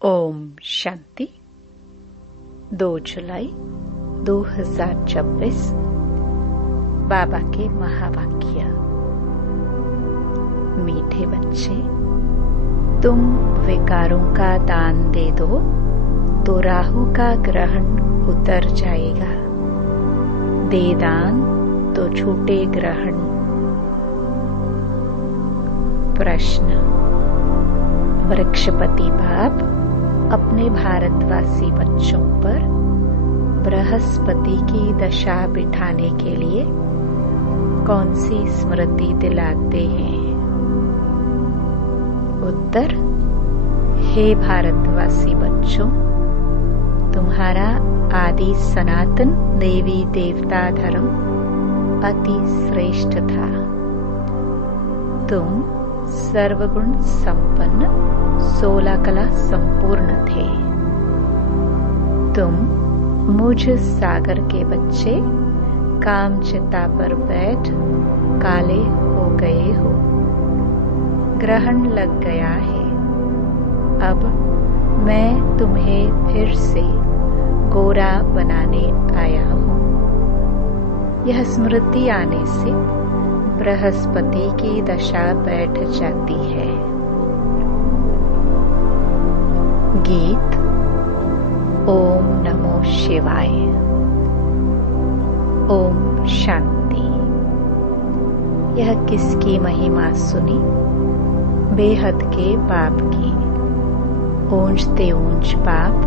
ओम शांति। 2 जुलाई 2026 बाबा के महावाक्य। मीठे बच्चे, तुम विकारों का दान दे दो तो राहु का ग्रहण उतर जाएगा। दे दान तो छूटे ग्रहण। प्रश्न। वृक्षपति बाप अपने भारतवासी बच्चों पर बृहस्पति की दशा बिठाने के लिए कौन सी स्मृति दिलाते हैं? उत्तर। हे भारतवासी बच्चों, तुम्हारा आदि सनातन देवी देवता धर्म अति श्रेष्ठ था। तुम सर्वगुण संपन्न 16 कला संपूर्ण थे। तुम मुझ सागर के बच्चे काम चिता पर बैठ काले हो गए हो। ग्रहण लग गया है। अब मैं तुम्हें फिर से गोरा बनाने आया हूँ। यह स्मृति आने से बृहस्पति की दशा बैठ जाती है। गीत। ओम नमो शिवाय। ओम शांति। यह किसकी महिमा सुनी? बेहद के बाप की। ऊंचते ऊंच बाप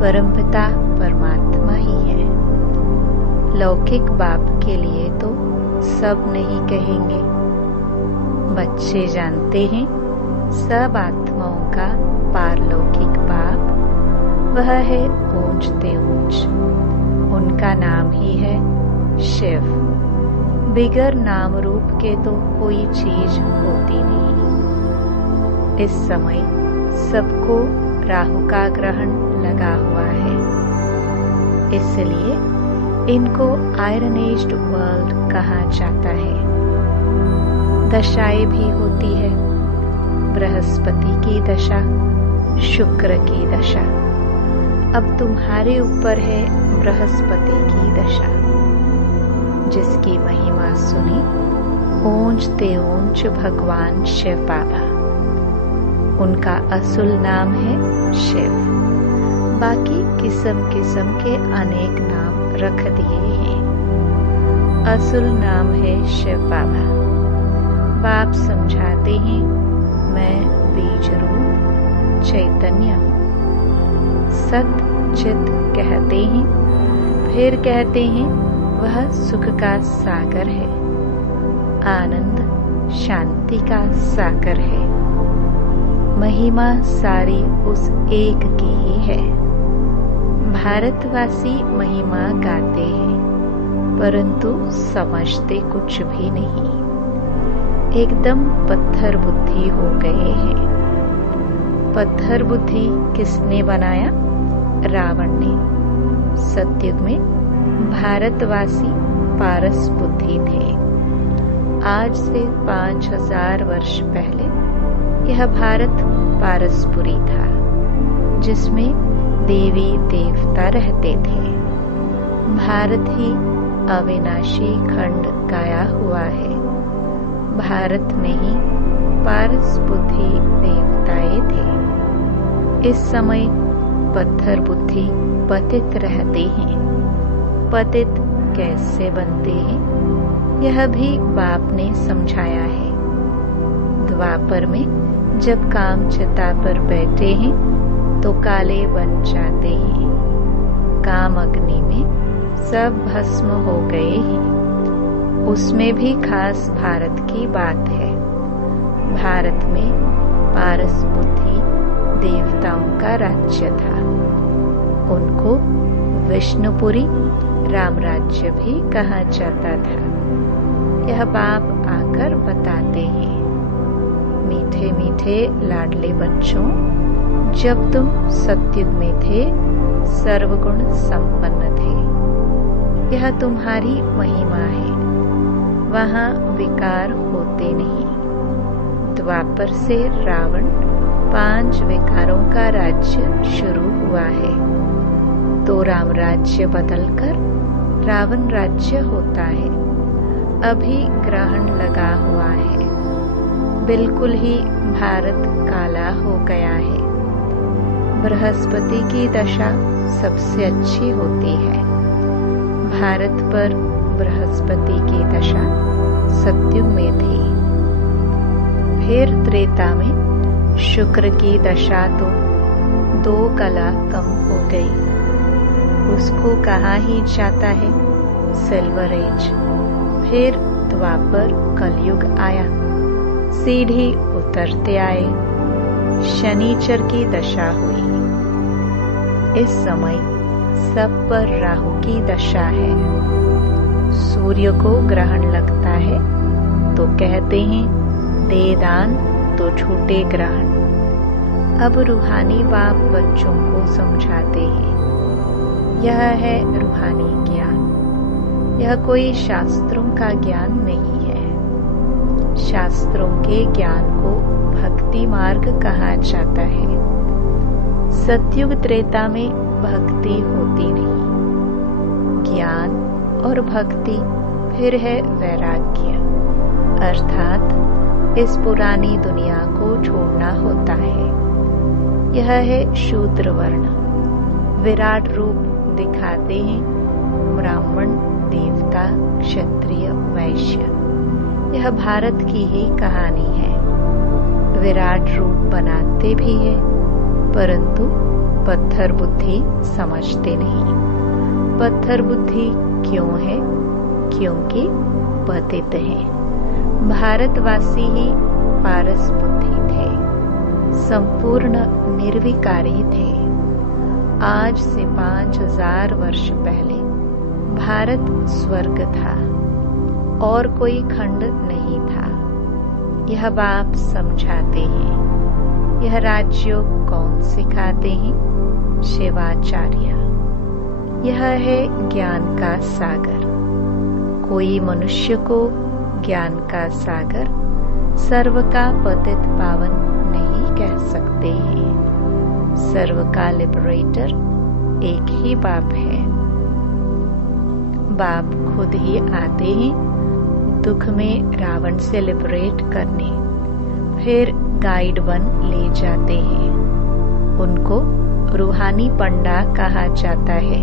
परमपिता परमात्मा ही है। लौकिक बाप के लिए तो सब नहीं कहेंगे। बच्चे जानते हैं सब आत्माओं का पारलौकिक बाप वह है ऊंचते ऊंच। उनका नाम ही है शिव। बिगर नाम रूप के तो कोई चीज होती नहीं। इस समय सबको राहु का ग्रहण लगा हुआ है, इसलिए इनको आयरन एज्ड वर्ल्ड कहा जाता है। दशाएं भी होती है। बृहस्पति की दशा, शुक्र की दशा। अब तुम्हारे ऊपर है बृहस्पति की दशा, जिसकी महिमा सुनी ऊंचते ऊंच भगवान शिव बाबा। उनका असुल नाम है शिव। बाकी किस्म किस्म के अनेक नाम रख दिए हैं। असुल नाम है शिव बाबा। बाप समझाते हैं मैं बीज रूप चैतन्य हूँ। सत चित कहते हैं, फिर कहते हैं वह सुख का सागर है, आनंद शांति का सागर है। महिमा सारी उस एक की ही है। भारतवासी महिमा गाते हैं, परंतु समझते कुछ भी नहीं। एकदम पत्थर बुद्धि हो गए हैं। पत्थर बुद्धि किसने बनाया? रावण ने। सतयुग में भारतवासी पारस बुद्धि थे। आज से 5000 वर्ष पहले यह भारत पारसपुरी था, जिसमें देवी देवता रहते थे। भारत ही अविनाशी खंड गाया हुआ है। भारत में ही पारस बुद्धि देवताएं थे। इस समय पत्थर बुद्धि पतित रहते हैं। पतित कैसे बनते हैं, यह भी बाप ने समझाया है। द्वापर में जब काम चिता पर बैठे हैं तो काले बन जाते हैं। काम अग्नि में सब भस्म हो गए हैं। उसमें भी खास भारत की बात है। भारत में पारस बुद्धि देवताओं का राज्य था। उनको विष्णुपुरी राम राज्य भी कहा जाता था। यह बाप आकर बताते हैं। मीठे मीठे लाडले बच्चों, जब तुम सतयुग में थे सर्वगुण संपन्न थे। यह तुम्हारी महिमा है। वहाँ विकार होते नहीं। द्वापर से रावण 5 विकारों का राज्य शुरू हुआ है। तो राम राज्य बदलकर रावण राज्य होता है। अभी ग्रहण लगा हुआ है। बिल्कुल ही भारत काला हो गया है। बृहस्पति की दशा सबसे अच्छी होती है। भारत पर बृहस्पति की दशा सतयुग में थी। फिर त्रेता में शुक्र की दशा तो 2 कला कम हो गई। उसको कहा ही जाता है सिल्वर एज। फिर द्वापर कलयुग आया। सीढ़ी उतरते आए। शनिचर की दशा हुई। इस समय सब पर राहु की दशा है। सूर्य को ग्रहण लगता है तो कहते हैं दे दान तो छूटे ग्रहण। अब रूहानी बाप बच्चों को समझाते हैं। यह है रूहानी ज्ञान। यह कोई शास्त्रों का ज्ञान नहीं है। शास्त्रों के ज्ञान को भक्ति मार्ग कहा जाता है। सतयुग त्रेता में भक्ति होती नहीं। ज्ञान और भक्ति फिर है वैराग्य, अर्थात इस पुरानी दुनिया को छोड़ना होता है। यह है शूद्र वर्ण। विराट रूप दिखाते हैं ब्राह्मण, देवता, क्षत्रिय, वैश्य। यह भारत की ही कहानी है। विराट रूप बनाते भी है, परंतु पत्थर बुद्धि समझते नहीं। पत्थर बुद्धि क्यों है? क्योंकि पतित है। भारतवासी ही पारस बुद्धि थे, संपूर्ण निर्विकारी थे। आज से 5000 वर्ष पहले भारत स्वर्ग था और कोई खंड नहीं था। यह बाप समझाते हैं। यह राज्य कौन सिखाते हैं? शिवाचार्य। यह है ज्ञान का सागर। कोई मनुष्य को ज्ञान का सागर सर्व का पतित पावन नहीं कह सकते हैं। सर्व का लिबरेटर एक ही बाप है। बाप खुद ही आते हैं दुख में रावण से लिबरेट करने, फिर गाइड बन ले जाते हैं। उनको रूहानी पंडा कहा जाता है।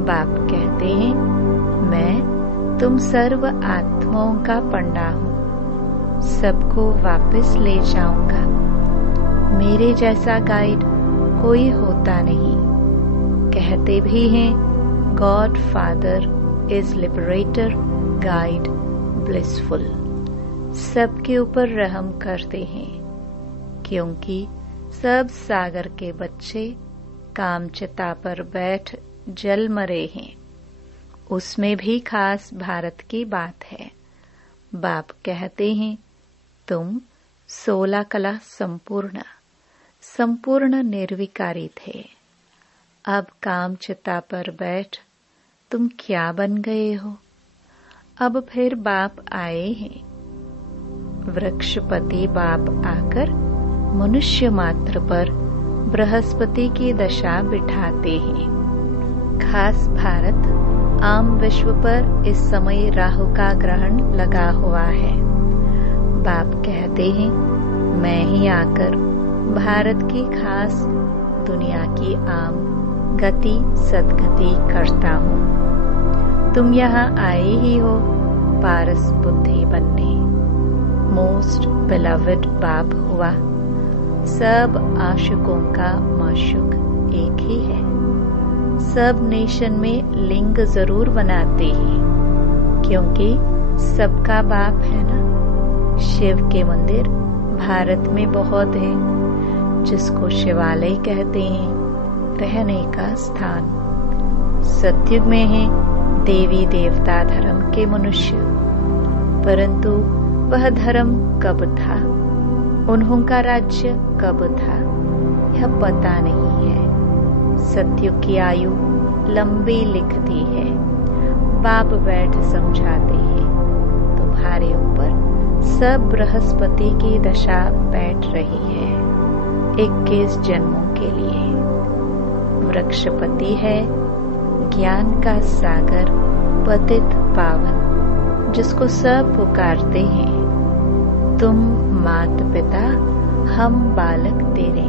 बाप कहते हैं मैं तुम सर्व आत्माओं का पंडा हूँ, सबको वापस ले जाऊंगा। मेरे जैसा गाइड कोई होता नहीं। कहते भी हैं God father is liberator, guide blissful. सबके ऊपर रहम करते हैं, क्योंकि सब सागर के बच्चे कामचिता पर बैठ जल मरे हैं। उसमें भी खास भारत की बात है। बाप कहते हैं तुम 16 कला संपूर्ण निर्विकारी थे। अब कामचिता पर बैठ तुम क्या बन गए हो? अब फिर बाप आए हैं। वृक्षपति बाप आकर मनुष्य मात्र पर बृहस्पति की दशा बिठाते हैं। खास भारत आम विश्व पर इस समय राहु का ग्रहण लगा हुआ है। बाप कहते हैं मैं ही आकर भारत की खास दुनिया की आम गति सदगति करता हूँ। तुम यहाँ आए ही हो पारस बुद्धि बनने। मोस्ट बिलवड बाप हुआ। सब आशिकों का माशुक एक ही है। सब नेशन में लिंग जरूर बनाते हैं, क्योंकि सबका बाप है ना। शिव के मंदिर भारत में बहुत है, जिसको शिवालय कहते हैं, रहने का स्थान। सतयुग में है देवी देवता धर्म के मनुष्य, परंतु वह धर्म कब था, उन्हों का राज्य कब था, यह पता नहीं है। सतयुग की आयु लंबी लिखती है। बाप बैठ समझाते हैं। तुम्हारे ऊपर सब बृहस्पति की दशा बैठ रही है। 21 जन्मों के लिए। वृक्षपति है ज्ञान का सागर, पतित पावन, जिसको सब पुकारते हैं। तुम मात पिता, हम बालक तेरे,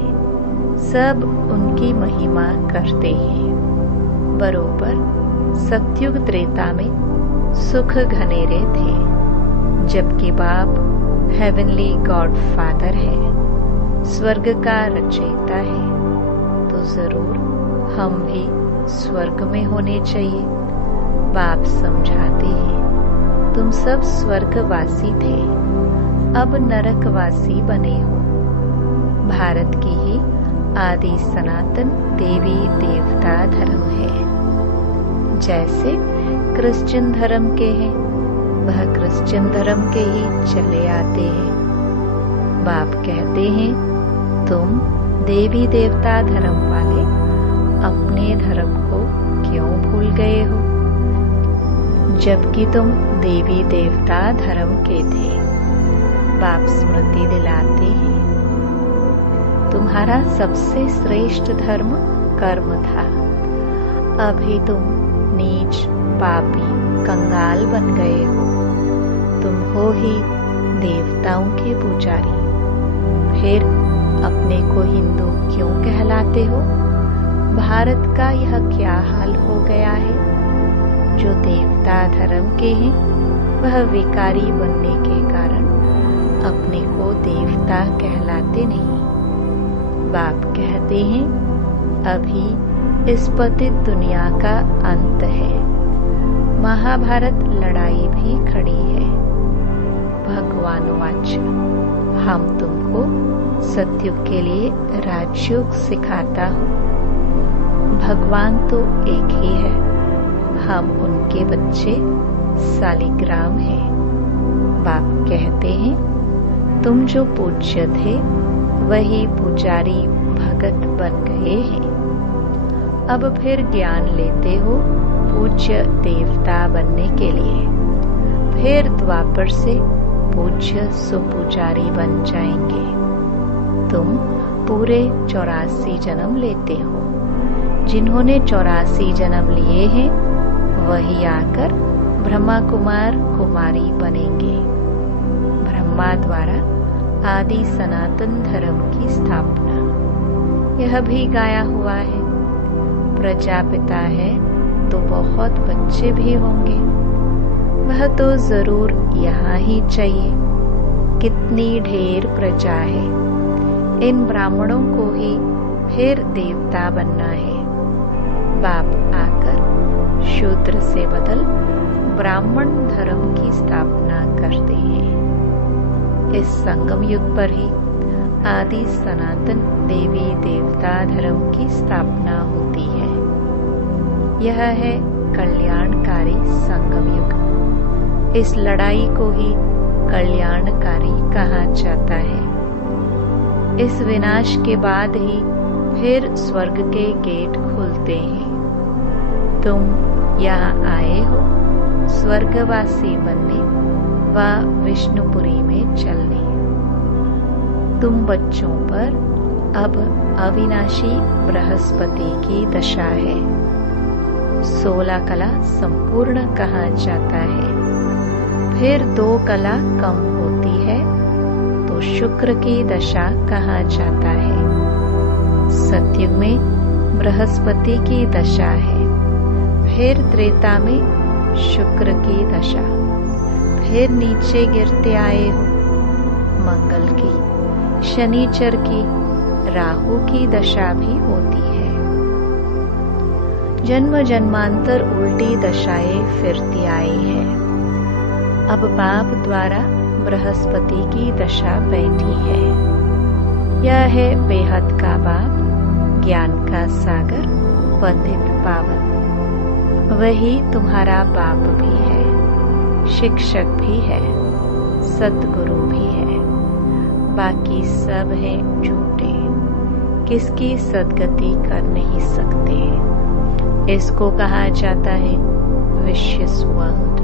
सब उनकी महिमा करते हैं। बरोबर सतयुग त्रेता में सुख घनेरे थे, जबकि बाप हेवनली गॉड फादर है, स्वर्ग का रचयिता है, तो जरूर हम भी स्वर्ग में होने चाहिए। बाप समझाते हैं, तुम सब स्वर्गवासी थे, अब नरकवासी बने हो। भारत की ही आदि सनातन देवी देवता धर्म है। जैसे क्रिश्चियन धर्म के हैं, वह क्रिश्चियन धर्म के ही चले आते हैं। बाप कहते हैं, तुम देवी देवता धर्म वाले अपने धर्म को क्यों भूल गए हो, जबकि तुम देवी देवता धर्म के थे। बाप स्मृति दिलाते हैं, तुम्हारा सबसे श्रेष्ठ धर्म कर्म था। अभी तुम नीच, पापी, कंगाल बन गए हो। तुम हो ही देवताओं के पुजारी, फिर अपने को हिंदू क्यों कहलाते हो? भारत का यह क्या हाल हो गया है? जो देवता धर्म के हैं, वह विकारी बनने के कारण अपने को देवता कहलाते नहीं। बाप कहते हैं, अभी इस पतित दुनिया का अंत है। महाभारत लड़ाई भी खड़ी है। भगवान वाच, हम तुमको सतयुग के लिए राजयोग सिखाता हूँ। भगवान तो एक ही है, हम उनके बच्चे सालिग्राम हैं। बाप कहते हैं, तुम जो पूज्य थे वही पुजारी भगत बन गए हैं। अब फिर ज्ञान लेते हो पूज्य देवता बनने के लिए। फिर द्वापर से पूज्य सुपुजारी बन जाएंगे। तुम पूरे 84 जन्म लेते हो। जिन्होंने 84 जन्म लिए हैं, वही आकर ब्रह्मा कुमार कुमारी बनेंगे। ब्रह्मा द्वारा आदि सनातन धर्म की स्थापना, यह भी गाया हुआ है। प्रजापिता है तो बहुत बच्चे भी होंगे, वह तो जरूर यहाँ ही चाहिए। कितनी ढेर प्रजा है। इन ब्राह्मणों को ही फिर देवता बनना है। बाप आकर शूद्र से बदल ब्राह्मण धर्म की स्थापना करते हैं। इस संगम युग पर ही आदि सनातन देवी देवता धर्म की स्थापना होती है। यह है कल्याणकारी संगम युग। इस लड़ाई को ही कल्याणकारी कहा जाता है। इस विनाश के बाद ही फिर स्वर्ग के गेट खुलते हैं। तुम यहाँ आए हो स्वर्गवासी बनने व विष्णुपुरी में चलने। तुम बच्चों पर अब अविनाशी बृहस्पति की दशा है। 16 कला संपूर्ण कहा जाता है। फिर 2 कला कम होती है तो शुक्र की दशा कहा जाता है। सतयुग में बृहस्पति की दशा है। फिर त्रेता में शुक्र की दशा। फिर नीचे गिरते आए हो मंगल की, शनिचर की, राहु की दशा भी होती है। जन्म जन्मांतर उल्टी दशाएं फिरती आई है। अब बाप द्वारा बृहस्पति की दशा बैठी है। यह है बेहद का बाप, ज्ञान का सागर, पतित पावन। वही तुम्हारा बाप भी है, शिक्षक भी है, सद्गुरु भी है। बाकी सब हैं झूठे, किसकी सद्गति कर नहीं सकते। इसको कहा जाता है विशियस वर्ल्ड।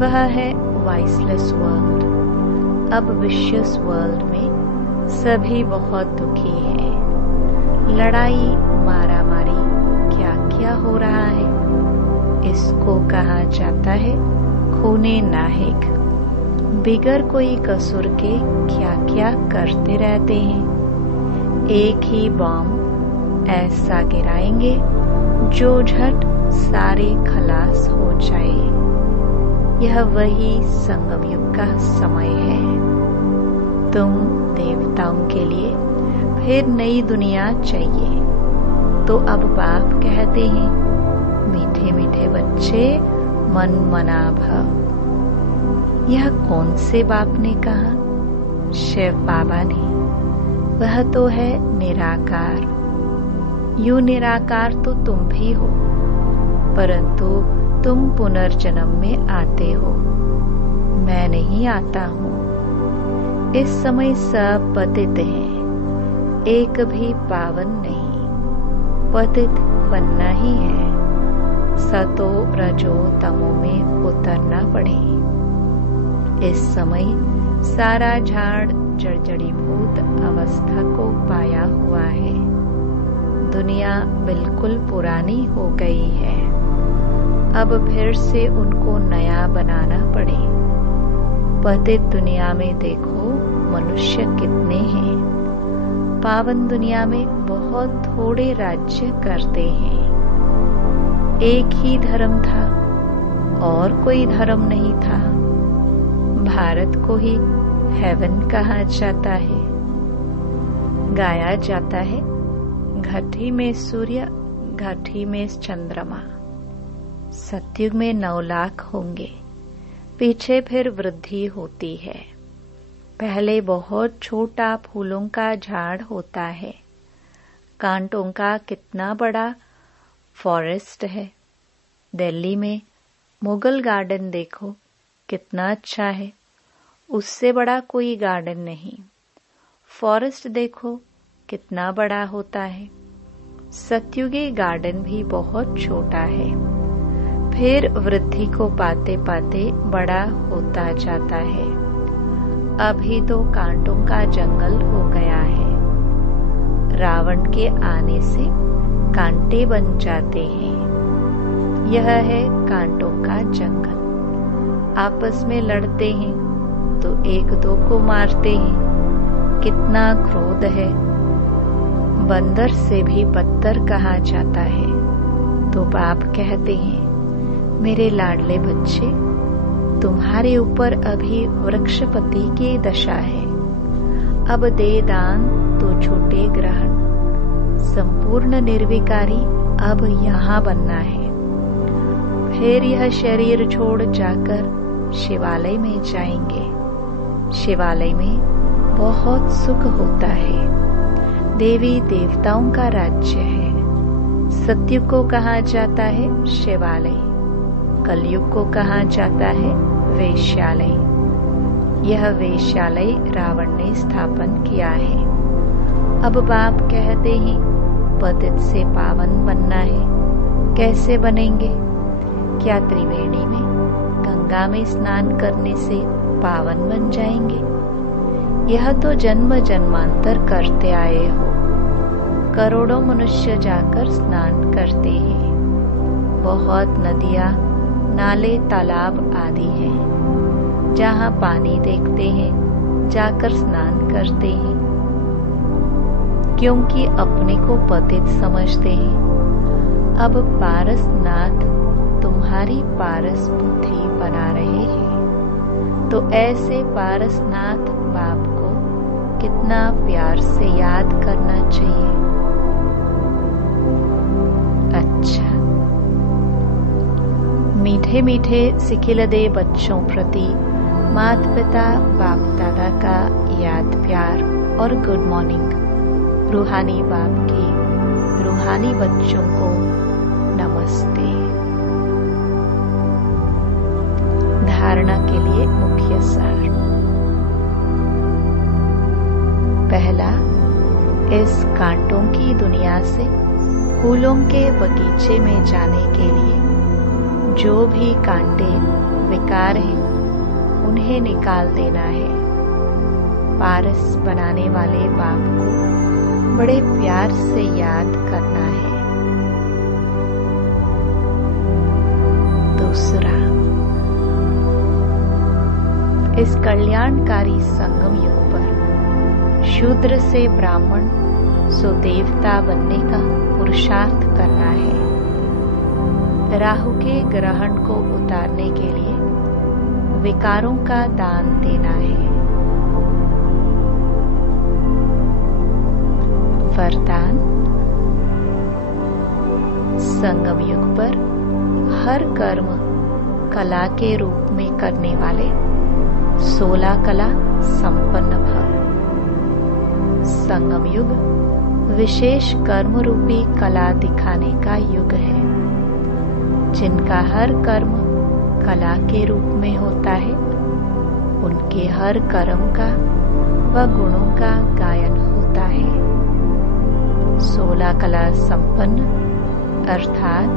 वह है वाइसलेस वर्ल्ड। अब विशियस वर्ल्ड में सभी बहुत दुखी हैं। लड़ाई मारामारी क्या क्या हो रहा है। इसको कहा जाता है खूने नाहक। बिगर कोई कसूर के क्या क्या करते रहते हैं। एक ही बम ऐसा गिराएंगे जो झट सारे खलास हो जाए। यह वही संगम युग का समय है। तुम देवताओं के लिए फिर नई दुनिया चाहिए। तो अब बाप कहते हैं, मीठे मीठे बच्चे मन मना भव। यह कौन से बाप ने कहा? शिव बाबा ने। वह तो है निराकार। यूं निराकार तो तुम भी हो, परंतु तुम पुनर्जन्म में आते हो, मैं नहीं आता हूँ। इस समय सब पतित हैं, एक भी पावन नहीं। पतित बनना ही है, सतो रजो तमो में उतरना पड़े। इस समय सारा झाड़ जड़जड़ीभूत अवस्था को पाया हुआ है। दुनिया बिल्कुल पुरानी हो गई है। अब फिर से उनको नया बनाना पड़े। पतित दुनिया में देखो मनुष्य कितने हैं। पावन दुनिया में बहुत थोड़े राज्य करते हैं। एक ही धर्म था और कोई धर्म नहीं था। भारत को ही हेवन कहा जाता है। गाया जाता है, घटी में सूर्य, घटी में चंद्रमा। सतयुग में 9 लाख होंगे, पीछे फिर वृद्धि होती है। पहले बहुत छोटा फूलों का झाड़ होता है। कांटों का कितना बड़ा फॉरेस्ट है। दिल्ली में मुगल गार्डन देखो, कितना अच्छा है। उससे बड़ा कोई गार्डन नहीं। फॉरेस्ट देखो कितना बड़ा होता है। सतयुगी गार्डन भी बहुत छोटा है। फिर वृद्धि को पाते पाते बड़ा होता जाता है। अभी तो कांटों का जंगल हो गया है। रावण के आने से कांटे बन जाते हैं। यह है कांटों का जंगल। आपस में लड़ते हैं तो एक दो को मारते हैं। कितना क्रोध है। बंदर से भी बदतर कहा जाता है। तो बाप कहते हैं, मेरे लाडले बच्चे, तुम्हारे ऊपर अभी वृक्षपति की दशा है। अब दे दान तो छूटे ग्रहण। संपूर्ण निर्विकारी अब यहाँ बनना है। फिर यह शरीर छोड़ जाकर शिवालय में जाएंगे। शिवालय में बहुत सुख होता है। देवी देवताओं का राज्य है। सतयुग को कहा जाता है शिवालय। कलयुग को कहा जाता है वेश्यालय। यह वेश्यालय रावण ने स्थापन किया है। अब बाप कहते हैं, पतित से पावन बनना है। कैसे बनेंगे? क्या त्रिवेणी में, गंगा में स्नान करने से पावन बन जाएंगे? यह तो जन्म जन्मांतर करते आए हो। करोड़ों मनुष्य जाकर स्नान करते हैं। बहुत नदियां, नाले, तालाब आदि हैं। जहां पानी देखते हैं जाकर स्नान करते हैं, क्योंकि अपने को पतित समझते हैं। अब पारसनाथ तुम्हारी पारस बुद्धि बना रहे हैं। तो ऐसे पारसनाथ बाप को कितना प्यार से याद करना चाहिए। अच्छा, मीठे मीठे सिखिलदे बच्चों प्रति माता पिता बाप दादा का याद प्यार और गुड मॉर्निंग। रूहानी बाप के रूहानी बच्चों को नमस्ते। धारणा के लिए मुख्य सार। पहला, इस कांटों की दुनिया से फूलों के बगीचे में जाने के लिए जो भी कांटे विकार हैं उन्हें निकाल देना है। पारस बनाने वाले बाप को बड़े प्यार से याद करना है। दूसरा, इस कल्याणकारी संगम युग पर शूद्र से ब्राह्मण सो देवता बनने का पुरुषार्थ करना है। राहु के ग्रहण को उतारने के लिए विकारों का दान देना है। वरदान, संगम युग पर हर कर्म कला के रूप में करने वाले 16 कला संपन्न भव। संगम युग विशेष कर्म रूपी कला दिखाने का युग है। जिनका हर कर्म कला के रूप में होता है, उनके हर कर्म का व गुणों का गायन होता है। 16 कला संपन्न अर्थात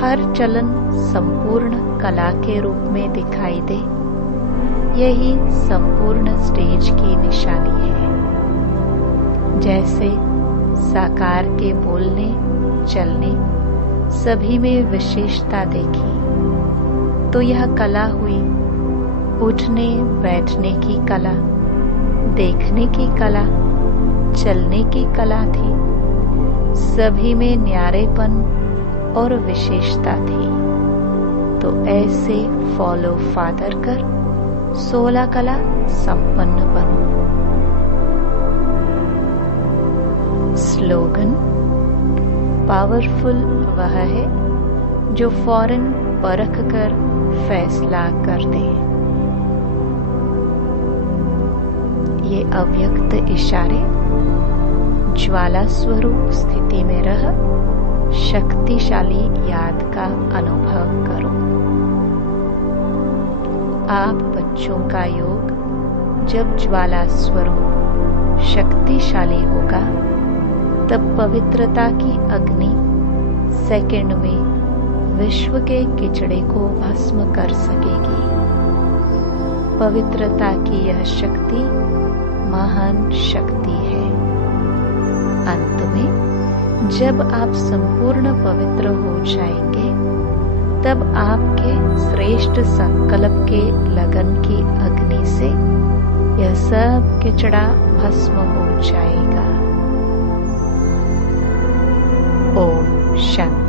हर चलन संपूर्ण कला के रूप में दिखाई दे, यही संपूर्ण स्टेज की निशानी है। जैसे साकार के बोलने चलने सभी में विशेषता देखी, तो यह कला हुई। उठने बैठने की कला, देखने की कला, चलने की कला थी। सभी में न्यारेपन और विशेषता थी। तो ऐसे फॉलो फादर कर 16 कला संपन्न बनो। स्लोगन, पावरफुल वह है जो फौरन परख कर फैसला कर दे। ये अव्यक्त इशारे ज्वाला स्वरूप स्थिति में रह शक्तिशाली याद का अनुभव करो। आप बच्चों का योग जब ज्वाला स्वरूप शक्तिशाली होगा, तब पवित्रता की अग्नि सेकंड में विश्व के किचड़े को भस्म कर सकेगी। पवित्रता की यह शक्ति महान शक्ति है। अंत में जब आप संपूर्ण पवित्र हो जाएंगे, तब आपके श्रेष्ठ संकल्प के लगन की अग्नि से यह सब किचड़ा भस्म हो जाएगा। ओम शांति।